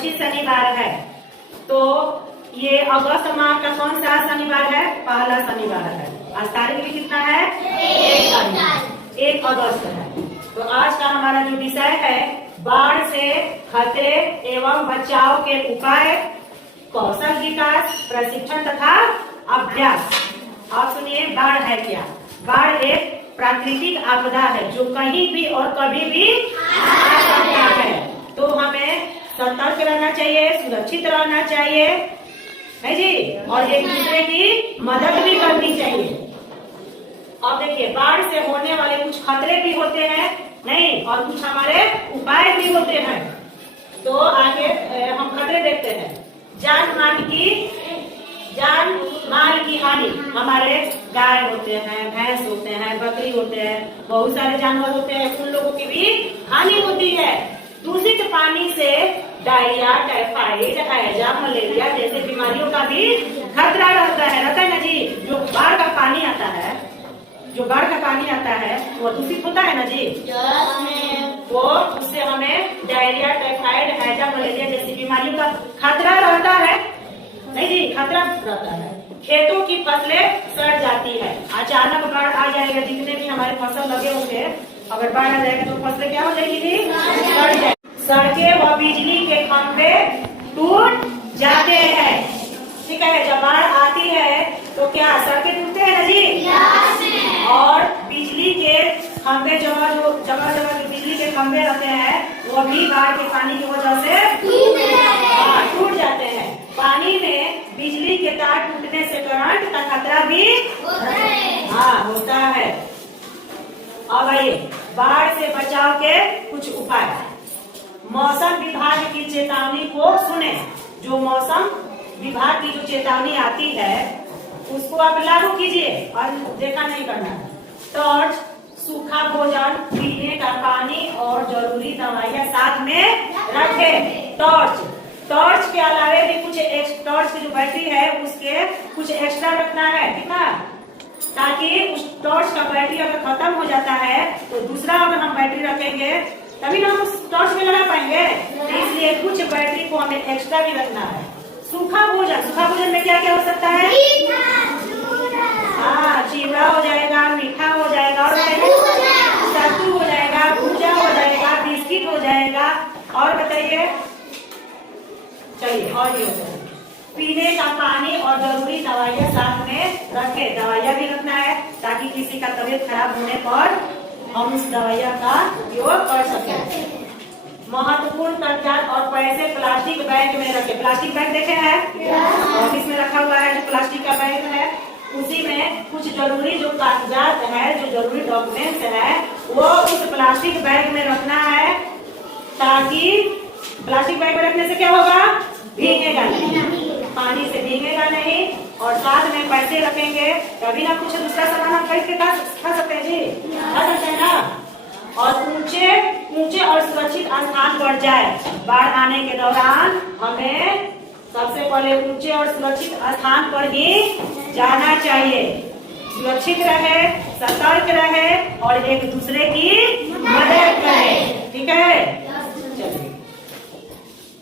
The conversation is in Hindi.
25 शनिवार है। तो ये अगस्त माह का कौन सा शनिवार है? पहला शनिवार है। आज तारीख भी कितना है? 1 अगस्त है। तो आज का हमारा जो विषय है बाढ़ से खतरे एवं बचाव के उपाय, कौशल विकास, प्रशिक्षण तथा अभ्यास। आप सुनिए, बाढ़ है क्या? बाढ़ एक प्राकृतिक आपदा है जो कहीं भी और कभी भी आ सकता है। तो हमें सतर्क रहना चाहिए, सुरक्षित रहना चाहिए, है जी, और एक दूसरे की मदद भी करनी चाहिए। अब देखिए, बाढ़ से होने वाले कुछ खतरे भी होते हैं, नहीं, और कुछ हमारे उपाय भी होते हैं। तो आगे हम खतरे देखते हैं। जान माल की हानि। हमारे गाय होते हैं, भैंस होते हैं, बकरी होते हैं, बहुत सारे जानवर होते हैं, उन लोगों की भी हानि होती है। दूषित पानी से डायरिया, टाइफाइड, हैजा, मलेरिया जैसे बीमारियों का भी खतरा रहता है ना जी। जो बाढ़ का पानी आता है वो दूषित होता है ना जी। वो उससे हमें डायरिया, टाइफाइड, हैजा, मलेरिया जैसी बीमारियों का खतरा रहता है, नहीं जी, खतरा रहता है। खेतों की फसलें सड़ जाती है। अचानक बाढ़ आ जाएगा, जितने भी हमारे फसल लगे होंगे, अगर बाढ़ आ जाएगा तो फसलें क्या हो जाएगी? सड़ जाएगी। सड़कें व बिजली के खंभे टूट जाते हैं। ठीक है, जब बाढ़ आती है तो क्या सड़कें टूटते हैं ना जी? और बिजली के खंभे, जगह जो बिजली के खंभे रहते हैं वो भी बाढ़ के पानी की वजह से टूट जाते हैं। पानी में बिजली के तार टूटने से करंट का खतरा भी होता है। अब आइए, बाढ़ से बचाव के कुछ उपाय। मौसम विभाग की चेतावनी को सुने। जो मौसम विभाग की जो चेतावनी आती है उसको आप लागू कीजिए और देखा नहीं करना। टॉर्च, सूखा भोजन, पीने का पानी और जरूरी दवाइयाँ साथ में रखें। टॉर्च के अलावे भी कुछ टॉर्च की जो बैटरी है उसके कुछ एक्स्ट्रा रखना है, ठीक है, ताकि उस टॉर्च का बैटरी अगर खत्म हो जाता है तो दूसरा अगर हम बैटरी रखेंगे तभी ना हम उस टॉर्च में लगा पाएंगे। इसलिए कुछ बैटरी को हमें एक्स्ट्रा भी रखना है। सूखा भोजन में क्या क्या हो सकता है? चिवड़ा हो जाएगा, मीठा हो जाएगा, और सत्तू हो जाएगा, भुजा हो जाएगा, बिस्किट हो जाएगा, और बताइए, चलिए, और ये हो जाएगा। पीने का पानी और जरूरी दवाइयाँ साथ में रखें। दवाइयाँ भी रखना है ताकि किसी का तबीयत खराब होने पर हम उस दवाइयाँ का उपयोग कर सकें। महत्वपूर्ण कागजात और पैसे प्लास्टिक बैग में रखें। प्लास्टिक बैग देखे हैं? ऑफिस में रखा हुआ है जो प्लास्टिक का बैग है, उसी में कुछ जरूरी जो कागजात है, जो जरूरी डॉक्यूमेंट्स है, वो उस प्लास्टिक बैग में रखना है, ताकि प्लास्टिक बैग में रखने से क्या होगा? भीगेगा नहीं, पानी से भीगेगा नहीं, और साथ में पैसे रखेंगे, तभी ना कुछ दूसरा सामान हम खरीद के खा सकते हैं जी, खा सकते हैं ना। और ऊंचे और सुरक्षित स्थान पर जाए। बाढ़ आने के दौरान हमें सबसे पहले ऊंचे और सुरक्षित स्थान पर ही जाना चाहिए। सुरक्षित रहे, सतर्क रहे और एक दूसरे की मदद करें, ठीक है।